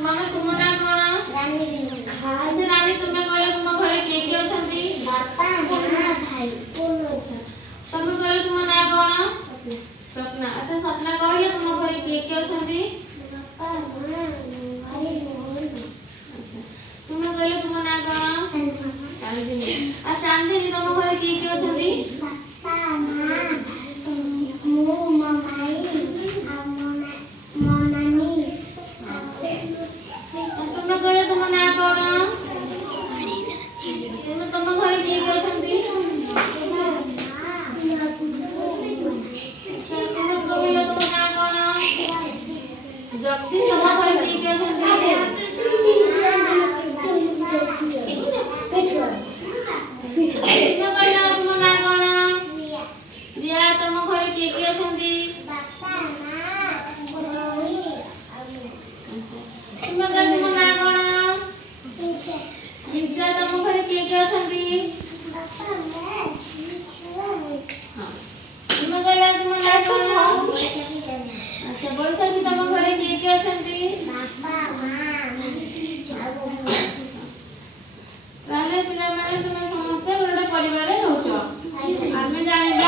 मामा तुम ना कौन रानी अच्छा रानी तुम्हें कहले तुम घरे किए अछंती बापा माँ भाई तुम्हें कहले तुम ना कौन सपना अच्छा सपना कहले तुम घरे किए अछंती बापा माँ भाई अच्छा तुम्हें कहले तुम ना कौन चांदनी आ चांदनी तुम घरे किए अछंती बापा माँ मु ममाई मनानी तुम कहले तुम ना कौन तुम घरे किए अछंती अच्छा तुम्हें कहले तुम ना कौन जगदीश तुम घरे किए अछंती तुम कहले तुम ना कौन रिया तुम घरे किए अछंती तुम कहले तुम ना कौन लिजा तुम घरे किए अछंती हां तुम कहले तुम ना कौन अच्छा बैसाखी तुम घरे किए अछंती ताले पिला माने तुम समस्त गोटे परिवार रहउछ आमे जानि